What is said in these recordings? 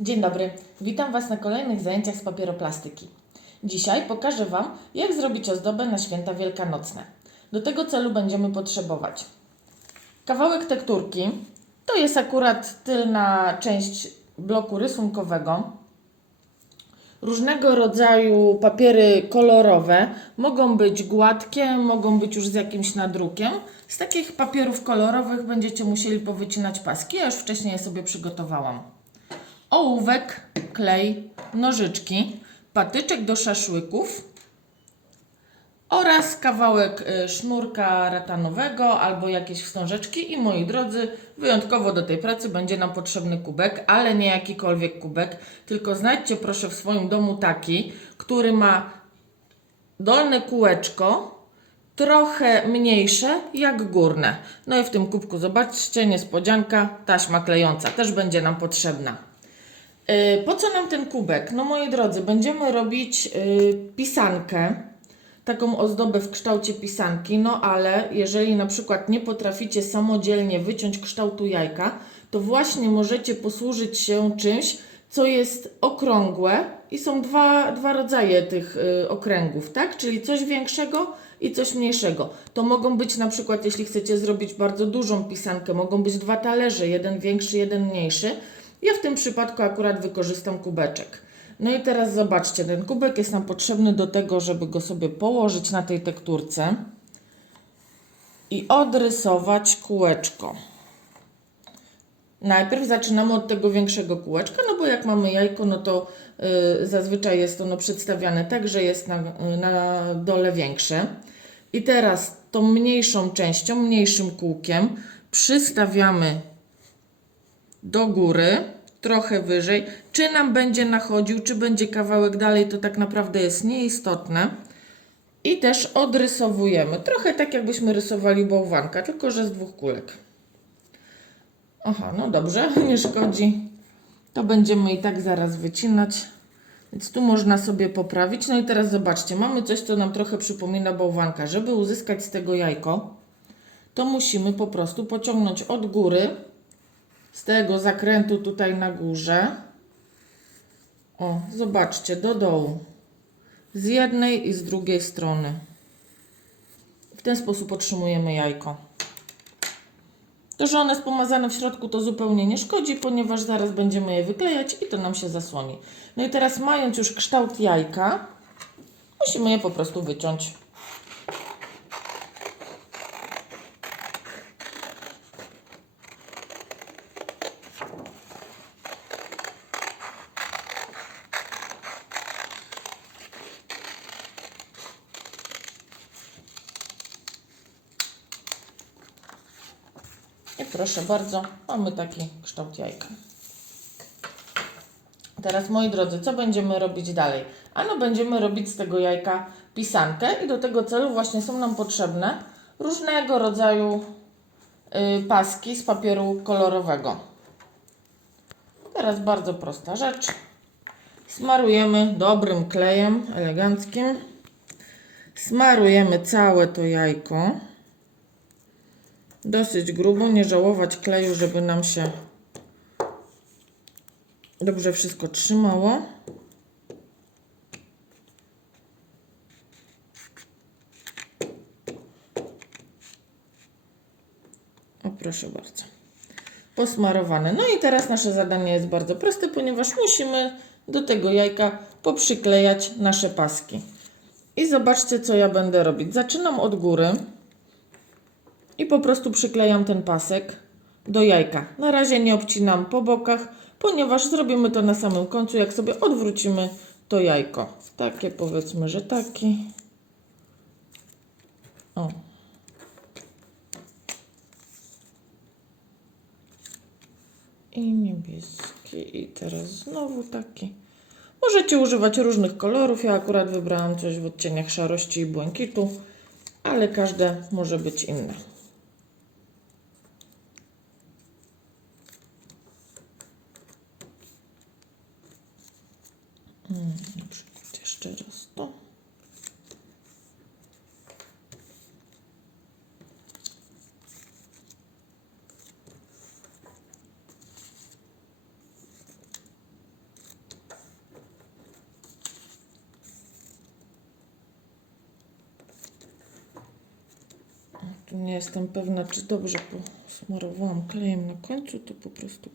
Dzień dobry, witam Was na kolejnych zajęciach z papieroplastyki. Dzisiaj pokażę Wam, jak zrobić ozdobę na święta wielkanocne. Do tego celu będziemy potrzebować kawałek tekturki, to jest akurat tylna część bloku rysunkowego, różnego rodzaju papiery kolorowe, mogą być gładkie, mogą być już z jakimś nadrukiem. Z takich papierów kolorowych będziecie musieli powycinać paski, ja już wcześniej je sobie przygotowałam ołówek, klej, nożyczki, patyczek do szaszłyków oraz kawałek y, sznurka ratanowego albo jakieś wstążeczki i moi drodzy, wyjątkowo do tej pracy będzie nam potrzebny kubek, ale nie jakikolwiek kubek, tylko znajdźcie proszę w swoim domu taki, który ma dolne kółeczko trochę mniejsze jak górne. No i w tym kubku zobaczcie, niespodzianka, taśma klejąca też będzie nam potrzebna. Yy, Po co nam ten kubek? No moi drodzy, będziemy robić yy, pisankę, taką ozdobę w kształcie pisanki, no ale jeżeli na przykład nie potraficie samodzielnie wyciąć kształtu jajka, to właśnie możecie posłużyć się czymś, co jest okrągłe i są dwa, dwa rodzaje tych y, okręgów, tak? Czyli coś większego i coś mniejszego. To mogą być na przykład, jeśli chcecie zrobić bardzo dużą pisankę, mogą być dwa talerze, jeden większy, jeden mniejszy. Ja w tym przypadku akurat wykorzystam kubeczek. No i teraz zobaczcie, ten kubek jest nam potrzebny do tego, żeby go sobie położyć na tej tekturce i odrysować kółeczko. Najpierw zaczynamy od tego większego kółeczka, no bo jak mamy jajko, no to y, zazwyczaj jest ono przedstawiane tak, że jest na, na dole większe. I teraz tą mniejszą częścią, mniejszym kółkiem przystawiamy do góry, trochę wyżej. Czy nam będzie nachodził, czy będzie kawałek dalej, to tak naprawdę jest nieistotne. I też odrysowujemy. Trochę tak, jakbyśmy rysowali bałwanka, tylko że z dwóch kulek. Aha, no dobrze, nie szkodzi. To będziemy i tak zaraz wycinać. Więc tu można sobie poprawić. No i teraz zobaczcie, mamy coś, co nam trochę przypomina bałwanka. Żeby uzyskać z tego jajko, to musimy po prostu pociągnąć od góry, z tego zakrętu tutaj na górze. O, zobaczcie, do dołu. Z jednej i z drugiej strony. W ten sposób otrzymujemy jajko. To, że one jest pomazane w środku, to zupełnie nie szkodzi, ponieważ zaraz będziemy je wyklejać i to nam się zasłoni. No i teraz, mając już kształt jajka, musimy je po prostu wyciąć. Proszę bardzo, mamy taki kształt jajka. Teraz, moi drodzy, co będziemy robić dalej? Ano, będziemy robić z tego jajka pisankę i do tego celu właśnie są nam potrzebne różnego rodzaju y, paski z papieru kolorowego. Teraz bardzo prosta rzecz. Smarujemy dobrym klejem eleganckim. Smarujemy całe to jajko dosyć grubo, nie żałować kleju, żeby nam się dobrze wszystko trzymało. O, proszę bardzo. Posmarowane. No i teraz nasze zadanie jest bardzo proste, ponieważ musimy do tego jajka poprzyklejać nasze paski. I zobaczcie, co ja będę robić. Zaczynam od góry i po prostu przyklejam ten pasek do jajka. Na razie nie obcinam po bokach, ponieważ zrobimy to na samym końcu, jak sobie odwrócimy to jajko. Takie powiedzmy, że taki. O. I niebieski. I teraz znowu taki. Możecie używać różnych kolorów. Ja akurat wybrałam coś w odcieniach szarości i błękitu, ale każde może być inne. Mm, Na przykład jeszcze raz to. Nie jestem pewna, czy dobrze posmarowałam klejem na końcu, to po prostu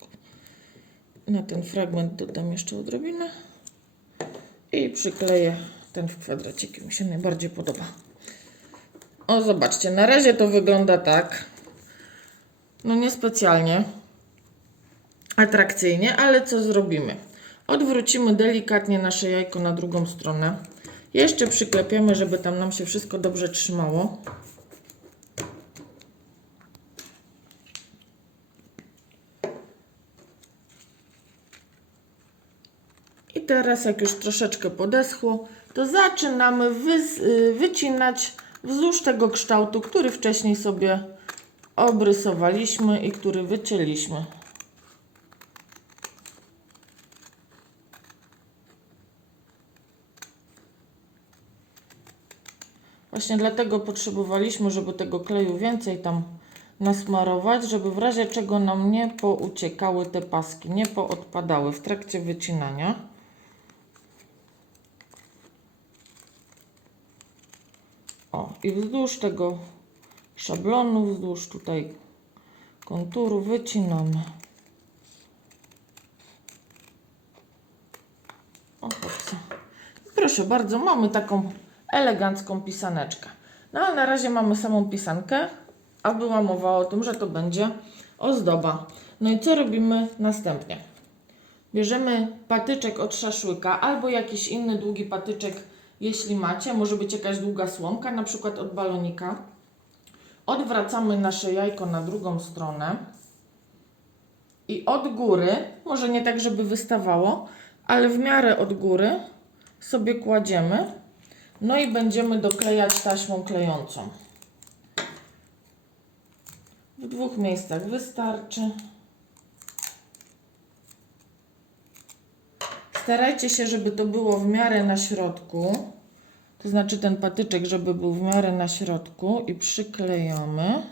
na ten fragment dodam jeszcze odrobinę i przykleję ten w kwadraciki. Mi się najbardziej podoba. O, zobaczcie, na razie to wygląda tak. No niespecjalnie atrakcyjnie, ale co zrobimy? Odwrócimy delikatnie nasze jajko na drugą stronę. Jeszcze przyklepiamy, żeby tam nam się wszystko dobrze trzymało. Teraz, jak już troszeczkę podeschło, to zaczynamy y, wycinać wzdłuż tego kształtu, który wcześniej sobie obrysowaliśmy i który wycięliśmy. Właśnie dlatego potrzebowaliśmy, żeby tego kleju więcej tam nasmarować, żeby w razie czego nam nie pouciekały te paski, nie poodpadały w trakcie wycinania. O, i wzdłuż tego szablonu, wzdłuż tutaj konturu wycinamy. O. Proszę bardzo, mamy taką elegancką pisaneczkę. No a na razie mamy samą pisankę, a była mowa o tym, że to będzie ozdoba. No i co robimy następnie? Bierzemy patyczek od szaszłyka albo jakiś inny długi patyczek, jeśli macie. Może być jakaś długa słomka, na przykład od balonika. Odwracamy nasze jajko na drugą stronę i od góry, może nie tak, żeby wystawało, ale w miarę od góry sobie kładziemy. No i będziemy doklejać taśmą klejącą. W dwóch miejscach wystarczy. Starajcie się, żeby to było w miarę na środku. To znaczy ten patyczek, żeby był w miarę na środku i przyklejamy.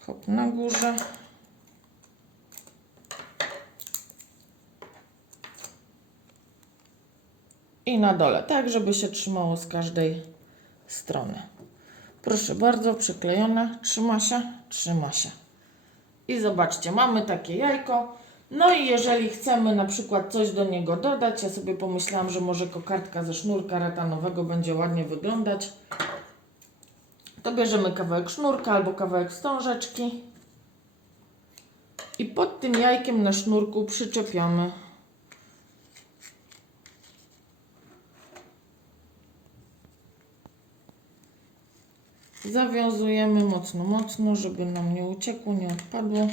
Hop na górze. I na dole, tak żeby się trzymało z każdej strony. Proszę bardzo, przyklejone. Trzyma się? Trzyma się. I zobaczcie, mamy takie jajko. No i jeżeli chcemy na przykład coś do niego dodać, ja sobie pomyślałam, że może kokardka ze sznurka ratanowego będzie ładnie wyglądać. To bierzemy kawałek sznurka albo kawałek wstążeczki. I pod tym jajkiem na sznurku przyczepiamy Zawiązujemy mocno, mocno, żeby nam nie uciekło, nie odpadło.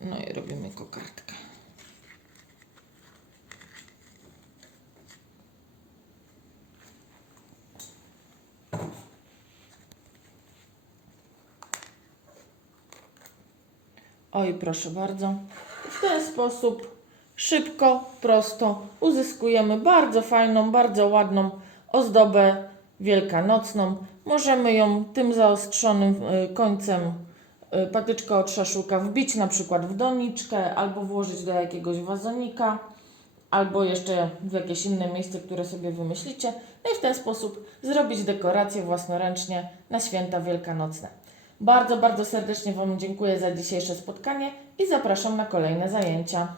No i robimy kokardkę. Oj, proszę bardzo. W ten sposób szybko, prosto uzyskujemy bardzo fajną, bardzo ładną ozdobę wielkanocną. Możemy ją tym zaostrzonym y, końcem y, patyczka od szaszłyka wbić na przykład w doniczkę albo włożyć do jakiegoś wazonika albo jeszcze w jakieś inne miejsce, które sobie wymyślicie. No i w ten sposób zrobić dekorację własnoręcznie na święta wielkanocne. Bardzo, bardzo serdecznie Wam dziękuję za dzisiejsze spotkanie i zapraszam na kolejne zajęcia.